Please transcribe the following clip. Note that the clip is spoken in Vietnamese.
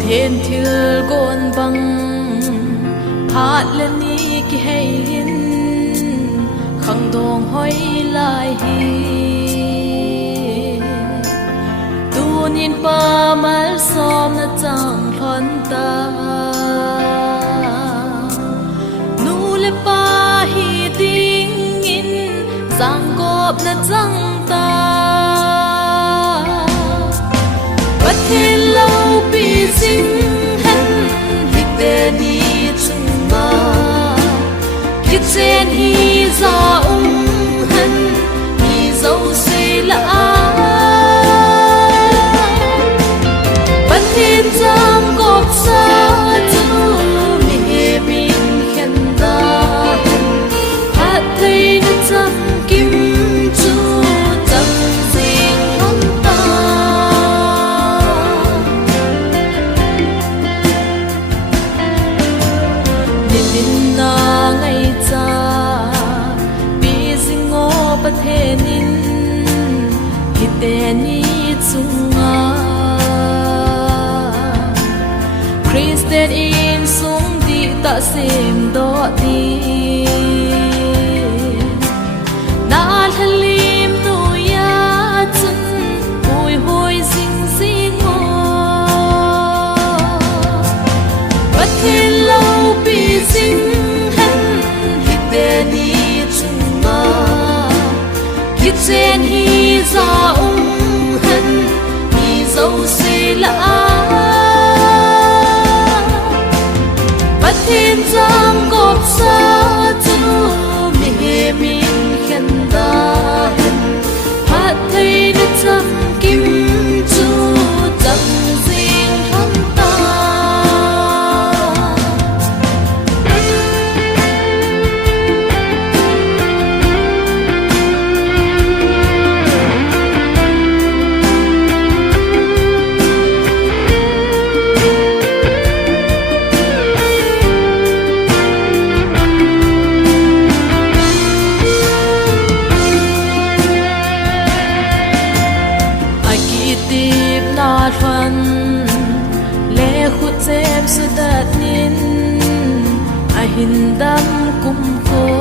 thiên thil gon bang phat lên ni ki hein khang dong hoi lai hi tu nin pa mal som na chang thon ta nu le pa hi ding in sang gop na chang ta bắt thiên lâu bị dính hắn hít đê đi chung ba hít trên hi gió hắn hi dấu xây là bắt thiên giam gộp xa chú mẹ mình khen ta hát thấy nó chăm kim chú chăm riêng hắn ta nhìn na ngày cha bị dính ngô bắt thế nín khi tên ni chunga Christian in sung di ta sim do ti na halim tu ya chun hui hui sing sing mo bắt thiên lâu bị dính hắn hít đê đi chung ma hít trên hi gió hắn hi dấu xì là bắt thiên giam gộp xa chú mẹ mình khen ta hát thấy nó chăm kim chú chăm riêng hắn ta tiếp na thuần lệ khut xem sự đất nín ai hình đam cung khô